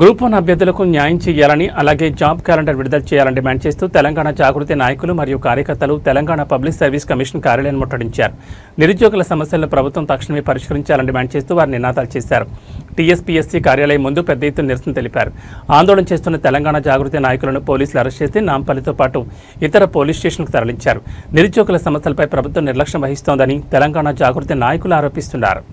Group 1 అభ్యర్థులకు న్యాయం చేయాలని అలాగే జాబ్ క్యాలెండర్ విడుదల చేయాలని డిమాండ్ చేస్తూ తెలంగాణ జాగృతి నాయకులు మరియు కార్యకర్తలు తెలంగాణ పబ్లిక్ సర్వీస్ కమిషన్ కార్యాలయాన్ని ముట్టడించారు. నిరుద్యోగుల సమస్యలను ప్రభుత్వం తక్షణమే పరిష్కరించాలని డిమాండ్ చేస్తూ వారు నినాదాలు చేశారు. టీఎస్పీఎస్సీ కార్యాలయం ముందు పెద్ద ఎత్తున నిరసన తెలిపారు. ఆందోళన చేస్తున్న తెలంగాణ జాగృతి నాయకులను పోలీసులు అరెస్ట్ చేసి నాంపల్లితో పాటు ఇతర పోలీస్ స్టేషన్లకు తరలించారు. నిరుద్యోగుల సమస్యలపై ప్రభుత్వం నిర్లక్ష్యం వహిస్తోందని తెలంగాణ జాగృతి నాయకులు ఆరోపిస్తున్నారు.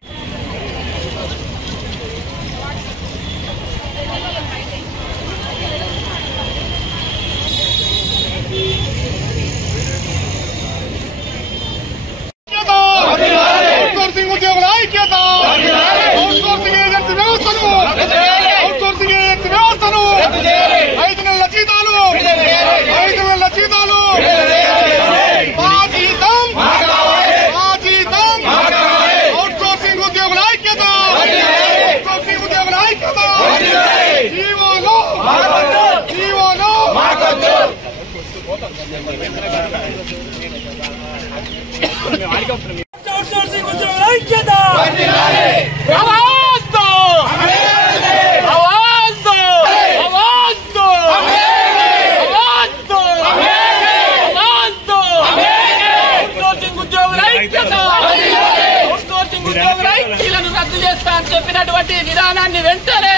చెప్పినటువంటి విధానాన్ని వెంటనే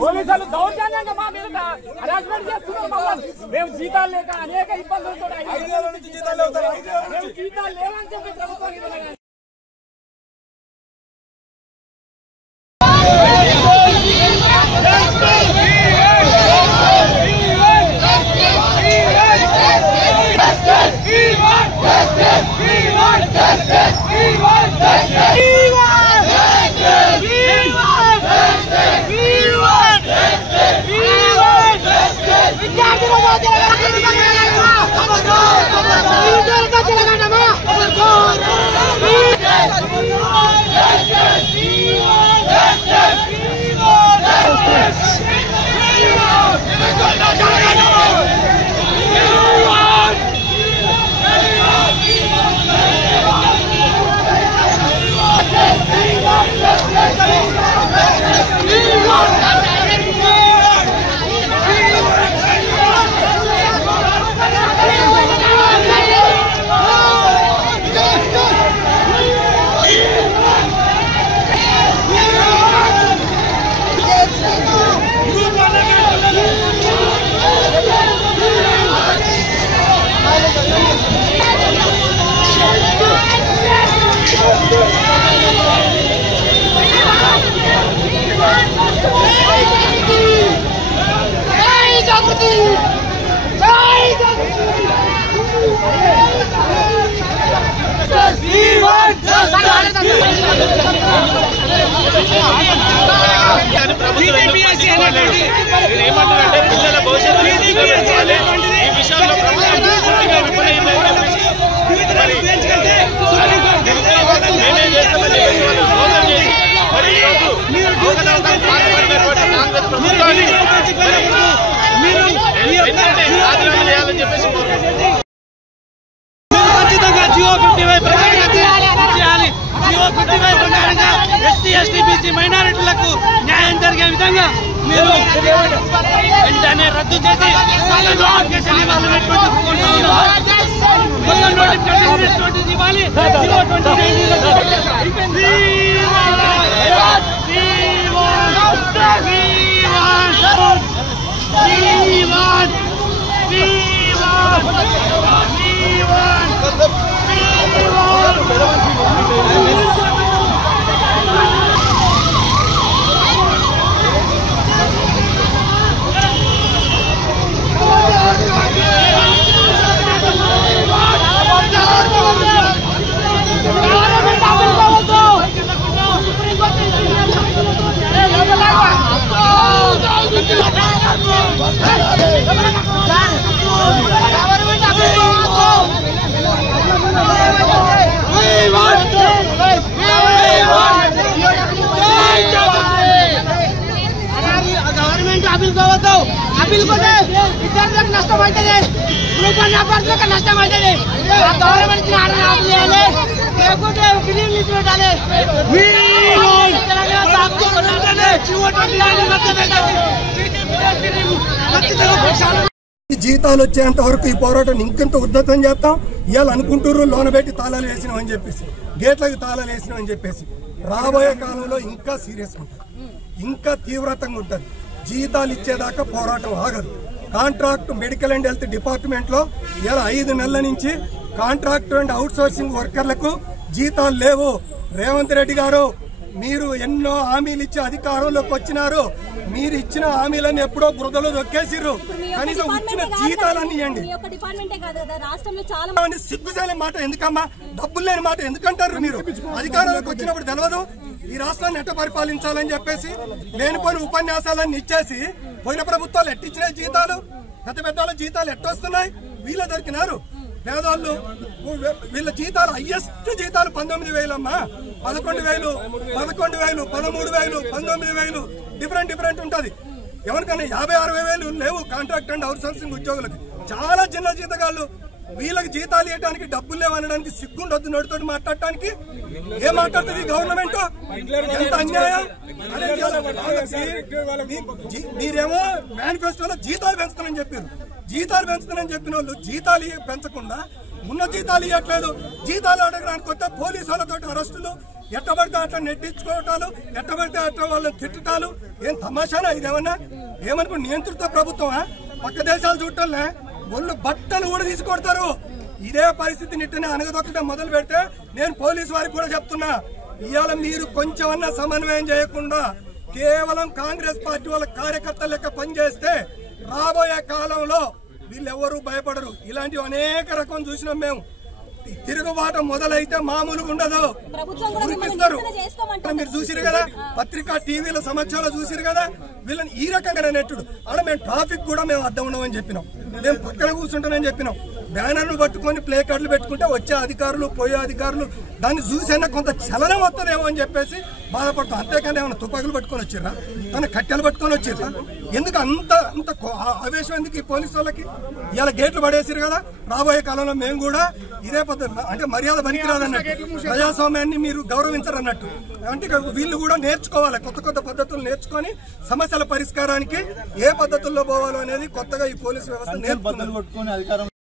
పోలీసులు దౌర్జన్యంగా మా మీద హరాస్మెంట్ చేస్తున్నారు. మమ్మల్ని మేము జీతాలు లేక అనేక ఇబ్బందులతో జీతాలు లేవని చెప్పి ప్రభుత్వం ఏమంటారంటే పిల్లల భవిష్యత్తు ఈ విషయంలో నేనే చేస్తామని మోసం చేసి మరి ఈరోజు కాంగ్రెస్ ప్రభుత్వాన్ని బీసీ మైనారిటీలకు న్యాయం జరిగే విధంగా మీరు వెంటనే రద్దు చేసి నోటిఫికేషన్ ఇవ్వాలి. అప్పీల్ కొట్టే విద్యార్థులకు నష్టం అవుతుంది, గ్రూప్ వన్ అభ్యర్థులకు నష్టం అవుతుంది. ఆ గవర్నమెంట్ ఆర్డర్ ఆఫ్ చేయాలి, లేకుంటే బిల్లులు తీసి పెట్టాలి. జీతాలు వచ్చేంత వరకు ఈ పోరాటం ఇంకెంత ఉద్ధతం చేస్తాం. ఇవాళ అనుకుంటున్నారు లోన పెట్టి తాళాలు వేసినామని చెప్పేసి, గేట్లకు తాళాలు వేసినామని చెప్పేసి. రాబోయే కాలంలో ఇంకా సీరియస్గా ఉంటుంది, ఇంకా తీవ్రతంగా ఉంటుంది. జీతాలు ఇచ్చేదాకా పోరాటం ఆగదు. Contract medical and health department లో ఇలా 5 నెలల నుంచి కాంట్రాక్ట్ అండ్ అవుట్ సోర్సింగ్ వర్కర్లకు జీతాలు లేవు. రేవంత్ రెడ్డి గారు, మీరు ఎన్నో హామీలు ఇచ్చి అధికారంలోకి వచ్చినారు. మీరు ఇచ్చిన హామీలన్నీ ఎప్పుడో బురదలో దొక్కేసిర్రు. కనీసం ఇచ్చిన జీతాలన్నీ ఇవ్వండి. సిగ్గుసేని మాట ఎందుకమ్మా? డబ్బులు లేని మాట ఎందుకంటారు? మీరు అధికారంలోకి వచ్చినప్పుడు తెలియదు ఈ రాష్ట్రాన్ని ఎట్ట పరిపాలించాలని చెప్పేసి లేనిపోయిన ఉపన్యాసాలన్నీ ఇచ్చేసి పోయిన ప్రభుత్వాలు ఎట్టిచ్చిన జీతాలు, పెద్ద పెద్ద జీతాలు ఎట్టొస్తున్నాయి? వీళ్ళ దొరికినారు. పేదవాళ్ళు వీళ్ళ జీతాలు హైయెస్ట్ జీతాలు 19,000 అమ్మా, 11,000, 11,000, 13,000, 19,000 డిఫరెంట్ ఉంటది. ఎవరికైనా 50,000-60,000 లేవు కాంట్రాక్ట్ అండ్ అవుట్ సోర్సింగ్ ఉద్యోగులకు. చాలా చిన్న జీతగాళ్ళు. వీళ్ళకి జీతాలు ఇవ్వడానికి డబ్బులు లేవనడానికి సిగ్గుండొద్దు. నోటితోటి మాట్లాడటానికి ఏం మాట్లాడుతుంది గవర్నమెంట్? ఎంత అన్యాయం! మీరేమో మేనిఫెస్టోలో జీతాలు పెంచుతానని చెప్పారు. జీతాలు పెంచుతానని చెప్పిన వాళ్ళు జీతాలు పెంచకుండా ఉన్న జీతాలు ఇవ్వట్లేదు. జీతాలు అడగడానికి కొత్త పోలీసు వాళ్ళతో అరెస్టులు, ఎట్టబడితే అట్లా నెట్టించుకోవటాలు, ఎట్టబడితే అట్లా వాళ్ళని తిట్టటాలు. ఏం తమాషానా ఇదేమన్నా? ఏమనుకో నియంత్రిత ప్రభుత్వమా? పక్క దేశాలు చూడటంలే ఒళ్ళు బట్టలు కూడా తీసుకొడతారు. ఇదే పరిస్థితి నిట్టనే అనగదొక్కడం మొదలు పెడితే నేను పోలీసు వారికి కూడా చెప్తున్నా, ఇవాళ మీరు కొంచెమన్నా సమన్వయం చేయకుండా కేవలం కాంగ్రెస్ పార్టీ వాళ్ళ కార్యకర్తల లెక్క పనిచేస్తే రాబోయే కాలంలో వీళ్ళెవరూ భయపడరు. ఇలాంటివి అనేక రకం చూసినాం మేము. తిరుగుబాటు మొదలైతే మామూలుగా ఉండదు, గురిపిస్తారు. మీరు చూసిరు కదా, పత్రికా టీవీల సమక్షంలో చూసిరు కదా, వీళ్ళని ఈ రకంగా నెట్టుడు. ఆడ మేము ట్రాఫిక్ కూడా మేము అడ్డం ఉండమని చెప్పినాం, మేము పక్కన కూర్చుంటామని చెప్పినాం. బ్యానర్లు పట్టుకొని ప్లే కార్డులు పెట్టుకుంటే వచ్చే అధికారులు పోయే అధికారులు దాన్ని చూసైనా కొంత చలనం వస్తుందేమో అని చెప్పేసి బాధపడతాం. అంతేకాని ఏమైనా తుపాకులు పట్టుకొని వచ్చిర్రా, తన కట్టెలు పట్టుకొని వచ్చిర్రా? ఎందుకు అంత ఆవేశం ఎందుకు ఈ పోలీసు వాళ్ళకి? ఇలా గేట్లు పడేసిరు కదా. రాబోయే కాలంలో మేము కూడా ఇదే పద్ధతి, అంటే మర్యాద పనికిరాదన్నట్టు, ప్రజాస్వామ్యాన్ని మీరు గౌరవించరన్నట్టు. అంటే వీళ్ళు కూడా నేర్చుకోవాలి, కొత్త పద్ధతులు నేర్చుకొని సమస్యల పరిష్కారానికి ఏ పద్ధతుల్లో పోవాలో అనేది కొత్తగా ఈ పోలీసు వ్యవస్థ నేర్చుకున్నారు.